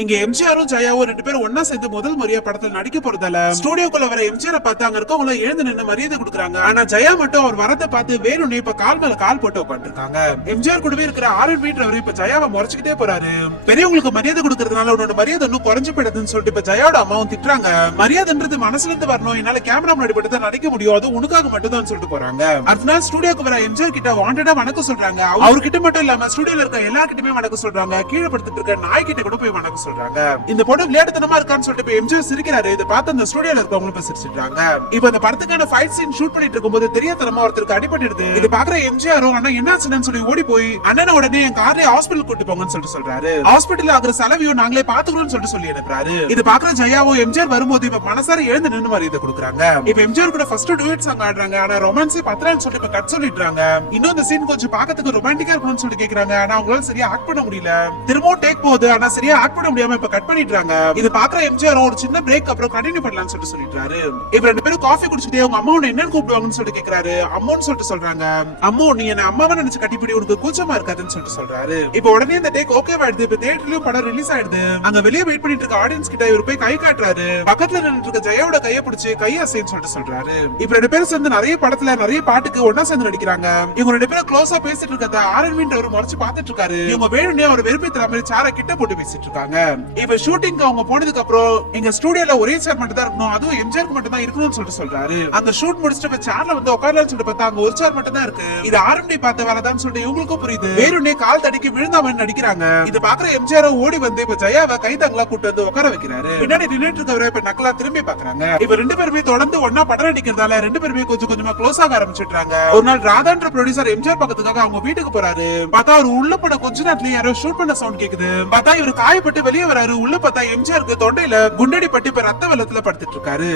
இங்க எம்ஜிஆரும் ஜெயாவும் ரெண்டு பேரும் ஒன்னா சேர்ந்து முதல் முறையா படத்துல நடிக்க போறதால ஸ்டுடியோக்குள்ள வர எம்ஜிஆரை பார்த்து அங்க இருக்கவங்க எழுந்து நின்று மரியாதை கொடுக்குறாங்க. ஆனா ஜெயா மட்டும் அவர் வரத்தை பார்த்து வேணும்னு இப்ப கால் மேல கால் போட்டு உட்காந்துருக்காங்க. எம்ஜிஆர் கூடவே இருக்கிற ஆர்என் மீட்டர் இப்ப ஜெயாவை முறைச்சுக்கிட்டே போறாரு. பெரியவங்களுக்கு மரியாதை கொடுக்கறதுனால உன்னோட மரியாதை இன்னும் குறைஞ்சு போயிடுதுன்னு சொல்லிட்டு இப்ப ஜெயாவோட அம்மாவும் திட்டுறாங்க. மரியாதைன்றது மனசுல இருந்து வரணும், என்னால கேமரா முன்னாடி மட்டும் தான் நடிக்க முடியும், அது உனக்காக மட்டும் தான் சொல்லிட்டு போறாங்க. அடுத்த நாள் ஸ்டுடியோக்கு வர எம்ஜிஆர் கிட்ட வாண்டடா வணக்கம் சொல்றாங்க. அவர்கிட்ட மட்டும் இல்லாம ஸ்டுடியோல இருக்க எல்லார்கிட்டயுமே வணக்கம் சொல்றாங்க. கீழே படுத்துட்டு இருக்க நாய் கிட்ட கூட போய் வணக்கம் சொல்றாங்க. இந்த படம் விளையாட்டுத்தனமா இருக்கான்னு சொல்லிட்டு எம்ஜிஆர் சிரிக்கிறாரு. இதை பார்த்து அந்த ஸ்டுடியோல இருக்கவங்க சிரிச்சிட்டாங்க. இப்ப இந்த படத்துக்கான ஃபைட் சீன் ஷூட் பண்ணிட்டு இருக்கும்போது தெரியாதனமா ஒருத்தருக்கு அடிபட்டுடுது. இது பாக்குற எம்ஜிஆரும் அண்ணா என்னாச்சுன்னு சொல்லி ஓடி போய் அண்ணனை உடனே என் கார்லயே ஹாஸ்பிடல் கூட்டி போங்கன்னு சொல்லிட்டு சொல்றாரு. ஹாஸ்பிடல் ஆகிற செலவையும் நாங்களே பாத்துக்கிறோம்னு சொல்லிட்டு சொல்லி அனுப்புறாரு. இது பாக்குற ஜெயாவும் எம்ஜிஆர் வரும்போது இப்ப மனசார எழுந்து நின்று மரியாதை கொடுக்குறாங்க. இப்ப எம்ஜிஆர் கூட ஃபர்ஸ்ட் டுயட் சாங் ஆடுறாங்க. ஆனா ரொமான்ஸே பத்தலன்னு சொல்லிட்டு இப்ப கட் சொல்லிடுறாங்க. இன்னும் இந்த சீன் கொஞ்சம் பாக்கிறதுக்கு ரொமான்டிக்கா இருக்கணும்னு சொல்லிட்டு கேக்குறாங்க. ஆனா அவங்களால சரியா ஆக்ட் பண்ண முடியல. திரும்பவும் டேக் போகுது. ஆனா சரியா ஆக்ட் பண்ண முடியாம இப்ப கட் பண்ணிடுறாங்க. இது பாக்குற எம்ஜிஆர் ஒரு சின்ன பிரேக் அப்புறம் கண்டினியூ பண்ணலாம்னு சொல்லிட்டு சொல்லிட்டாரு. இப்ப ரெண்டு பேரும் காஃபி குடிச்சிட்டே அவங்க அம்மா உன்னை என்னன்னு கூப்பிடுவாங்கன்னு சொல்லிட்டு கேக்குறாரு. அம்மான்னு சொல்லிட்டு சொல்றாங்க. அம்மா நீ என்ன அம்மாவை நினைச்சு கட்டிப்பிடி, உனக்கு கூச்சமா இருக்காதுன்னு சொல்லிட்டு சொல்றாரு. இப்ப உடனே இந்த டேக் ஓகே ஆயிடுது. இப்ப தியேட்டர்லயும் படம் ரிலீஸ் ஆயிடுது. அங்க வெளியே வெயிட் பண்ணிட்டு இருக்க ஆடியன்ஸ் கிட்ட இவர் போய் கை காட்டுறாரு. பக்கத்துல நின்னுட்டு இருக்க ஜெயாவோட கையை பிடிச்சு கையை அசைன்னு சொல்லிட்டு சொல்றாரு. இப்ப ரெண்டு பேரும் சேர்ந்து நிறைய படத்துல நிறைய பாட்டுக்கு ஒன்னா சேர்ந்து நடிக்கிறாங்க. இவங்க ரெண்டு பேரும் க்ளோஸா பேசிட்டு இருக்கத ஆர்என் அவர் முறைச்சு பாத்துட்டு இருக்காரு. இவங்க வேணும்னே அவர் வெறுப்பேத்துற மாதிரி சேர கிட்ட போட்டு பேசிட்டு இருக்காங்க. இப்ப ஷூட்டிங் அவங்க போனதுக்கு அப்புறம் எங்க ஸ்டுடியோல ஒரே சேர் மட்டும் தான் இருக்கணும், அதுவும் எம்ஜிஆருக்கு மட்டும் தான் இருக்கணும்னு சொல்லிட்டு சொல்றாரு. அந்த ஷூட் முடிச்சிட்டு சேர்ல வந்து உட்காரலாம்னு சொல்லிட்டு பார்த்தா அங்க ஒரு சேர் மட்டும் தான் இருக்கு. இது ஆர்எம்டி பார்த்த வேலைதான் சொல்லிட்டு இவங்களுக்கும் புரியுது. வேணும்னே கால் தடிக்கி விழுந்தாம நடிக்கிறாங்க. இது பாக்குற எம்ஜிஆர் ஓடி வந்து இப்ப ஜெயாவை கைதாங்களா கூட்டு வந்து உட்கார வைக்கிறாரு. பின்னாடி நின்னுட்டு இருக்கவரை இப்ப நக்கலா திரும்பி பாக்குறாங்க. இப்ப ரெண்டு பேருமே தொடர்ந்து ஒன்னா படம் நடிக்கிறதால ரெண்டு பேருமே கொஞ்சம் கொஞ்சமா க்ளோஸ் ஆக ஆரம்பிச்சிட்டாங்க. ஒரு நாள் ராதான்ற ப்ரொடியூசர் எம்ஜிஆர் பக்கத்துக்காக அவங்க வீட்டுக்கு போறாரு. பார்த்தா அவர் உள்ள பட கொஞ்ச நேரத்துல யாரோ ஷூட் பண்ண சவுண்ட் கேக்குது. பார்த்தா இவர் காயப்பட்டு வெளியே வராரு. உள்ள பார்த்தா எம்ஜிஆருக்கு தொண்டையில குண்டடி பட்டு இப்ப ரத்த வெள்ளத்துல படுத்துட்டு இருக்காரு.